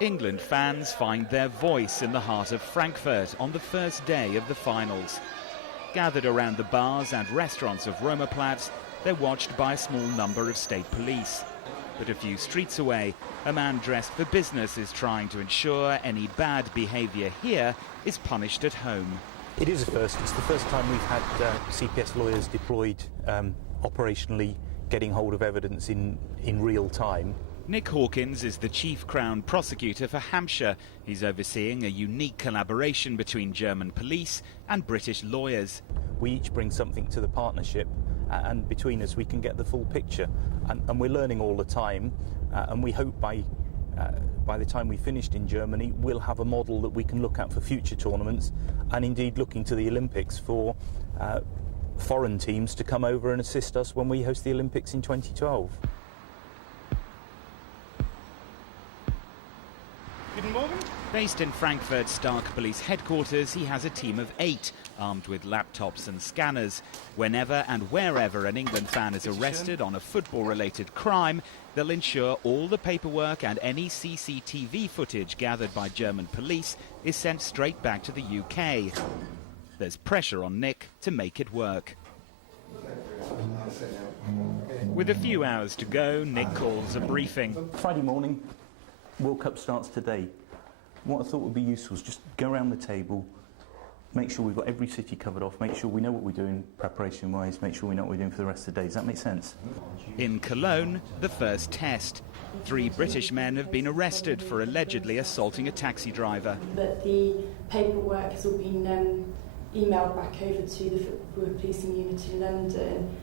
England fans find their voice in the heart of Frankfurt on the first day of the finals. Gathered around the bars and restaurants of Römerplatz, they're watched by a small number of state police. But a few streets away, a man dressed for business is trying to ensure any bad behaviour here is punished at home. It is a first. It's the first time we've had CPS lawyers deployed operationally, getting hold of evidence in real time. Nick Hawkins is the chief Crown prosecutor for Hampshire. He's overseeing a unique collaboration between German police and British lawyers. We each bring something to the partnership, and between us we can get the full picture. And we're learning all the time, and we hope by the time we finished in Germany, we'll have a model that we can look at for future tournaments, and indeed looking to the Olympics for foreign teams to come over and assist us when we host the Olympics in 2012. Based in Frankfurt's Stark Police headquarters, he has a team of 8, armed with laptops and scanners. Whenever and wherever an England fan is arrested on a football-related crime, they'll ensure all the paperwork and any CCTV footage gathered by German police is sent straight back to the UK. There's pressure on Nick to make it work. With a few hours to go, Nick calls a briefing. Friday morning, World Cup starts today. What I thought would be useful is just go around the table, make sure we've got every city covered off, make sure we know what we're doing preparation-wise, make sure we know what we're doing for the rest of the day. Does that make sense? In Cologne, the first test. 3 British men have been arrested for allegedly assaulting a taxi driver. But the paperwork has all been emailed back over to the football policing unit in London.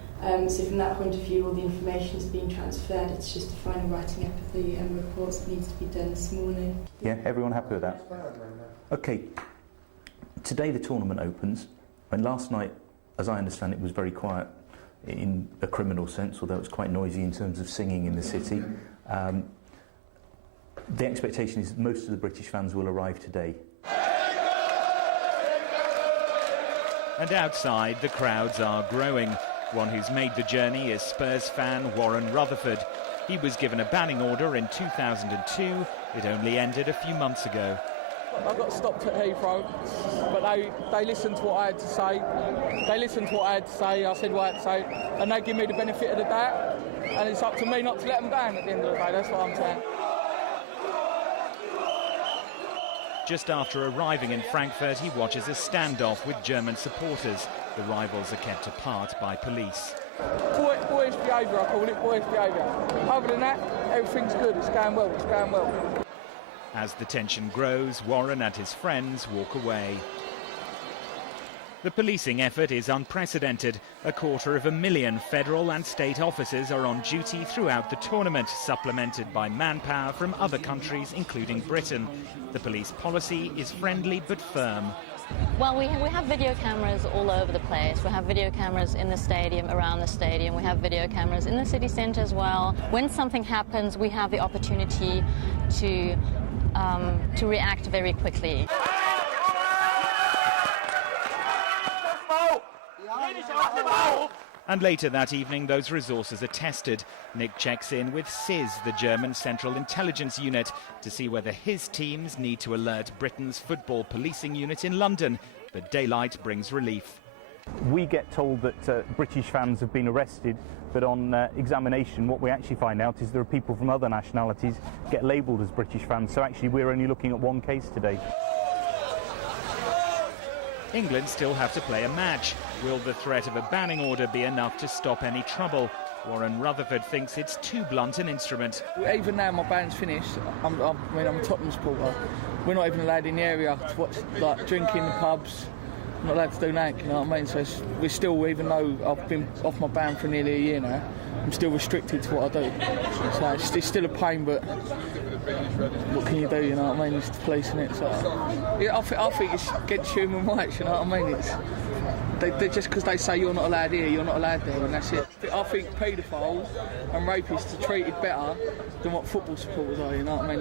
So from that point of view, all the information is being transferred. It's just the final writing up of the reports that needs to be done this morning. Yeah, everyone happy with that? OK, today the tournament opens, and last night, as I understand it, was very quiet in a criminal sense, although it was quite noisy in terms of singing in the city. The expectation is most of the British fans will arrive today. And outside, the crowds are growing. One who's made the journey is Spurs fan Warren Rutherford. He was given a banning order in 2002. It only ended a few months ago. I got stopped at Heathrow, but they listened to what I had to say. They listened to what I had to say, I said what I had to say, and they give me the benefit of the doubt. And it's up to me not to let them down at the end of the day, that's what I'm saying. Just after arriving in Frankfurt, he watches a standoff with German supporters. The rivals are kept apart by police. Boyish behaviour, I call it, boyish behaviour. Other than that, everything's good, it's going well, it's going well. As the tension grows, Warren and his friends walk away. The policing effort is unprecedented. 250,000 federal and state officers are on duty throughout the tournament, supplemented by manpower from other countries, including Britain. The police policy is friendly but firm. Well, we have video cameras all over the place. We have video cameras in the stadium, around the stadium. We have video cameras in the city centre as well. When something happens, we have the opportunity to react very quickly. And later that evening, those resources are tested. Nick checks in with CIS, the German Central Intelligence Unit, to see whether his teams need to alert Britain's football policing unit in London. But daylight brings relief. We get told that British fans have been arrested, but on examination what we actually find out is there are people from other nationalities get labelled as British fans, so actually we're only looking at one case today. England still have to play a match. Will the threat of a banning order be enough to stop any trouble? Warren Rutherford thinks it's too blunt an instrument. Even now my band's finished, I'm a Tottenham supporter. We're not even allowed in the area to watch, like, drinking in the pubs. I'm not allowed to do that, you know what I mean? So we're still, even though I've been off my band for nearly a year now, I'm still restricted to what I do. So it's still a pain, but what can you do, you know what I mean? It's the police, isn't it? So yeah, I think it's against human rights, you know what I mean? They're just because they say you're not allowed here, you're not allowed there, and that's it. I think paedophiles and rapists are treated better than what football supporters are, you know what I mean?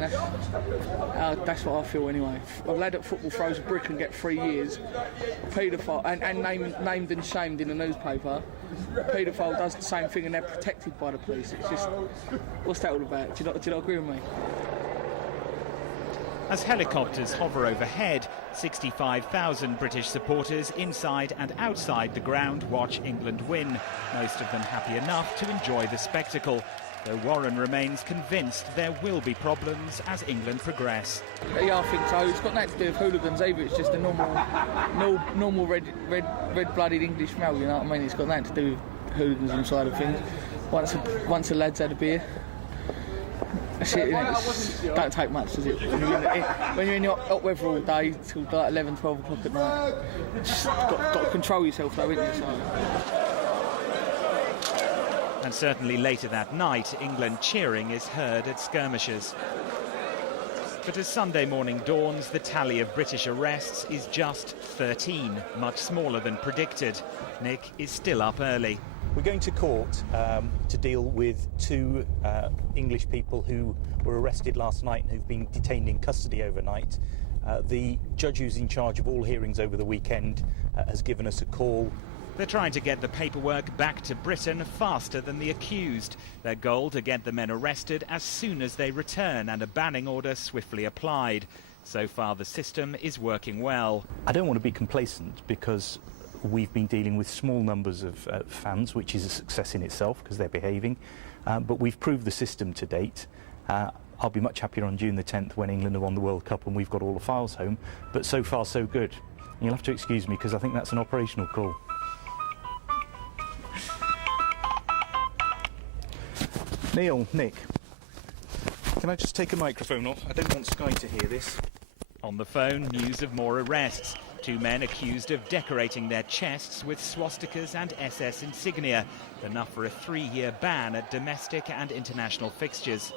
That's what I feel anyway. A lad at football throws a brick and get 3 years. A paedophile, and named and shamed in the newspaper. A paedophile does the same thing and they're protected by the police. It's just, what's that all about? Do you not agree with me? As helicopters hover overhead, 65,000 British supporters inside and outside the ground watch England win, most of them happy enough to enjoy the spectacle, though Warren remains convinced there will be problems as England progress. Yeah, I think so. It's got nothing to do with hooligans either. It's just a normal red-blooded English male, you know what I mean? It's got nothing to do with hooligans inside of things. Once the lads had a beer, that's it, innit? Don't take much, does it? When you're in the hot weather all day till like 11, 12 o'clock at night, just got to control yourself though, innit? So. And certainly later that night, England cheering is heard at skirmishes. But as Sunday morning dawns, the tally of British arrests is just 13, much smaller than predicted. Nick is still up early. We're going to court to deal with two English people who were arrested last night and who've been detained in custody overnight. The judge who's in charge of all hearings over the weekend has given us a call. They're trying to get the paperwork back to Britain faster than the accused. Their goal to get the men arrested as soon as they return and a banning order swiftly applied. So far the system is working well. I don't want to be complacent because we've been dealing with small numbers of fans, which is a success in itself because they're behaving, but we've proved the system to date. I'll be much happier on June the 10th when England have won the World Cup and we've got all the files home, but so far so good. And you'll have to excuse me because I think that's an operational call. Neil, Nick, can I just take a microphone off? I don't want Sky to hear this. On the phone, news of more arrests. Two men accused of decorating their chests with swastikas and SS insignia, enough for a 3-year ban at domestic and international fixtures.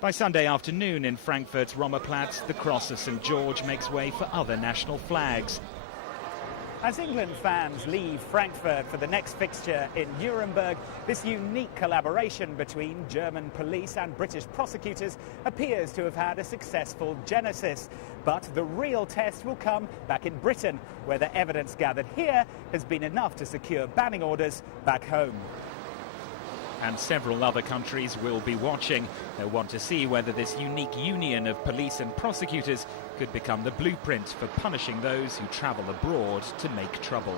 By Sunday afternoon in Frankfurt's Rommerplatz, the Cross of St George makes way for other national flags. As England fans leave Frankfurt for the next fixture in Nuremberg, this unique collaboration between German police and British prosecutors appears to have had a successful genesis. But the real test will come back in Britain, where the evidence gathered here has been enough to secure banning orders back home. And several other countries will be watching. They'll want to see whether this unique union of police and prosecutors could become the blueprint for punishing those who travel abroad to make trouble.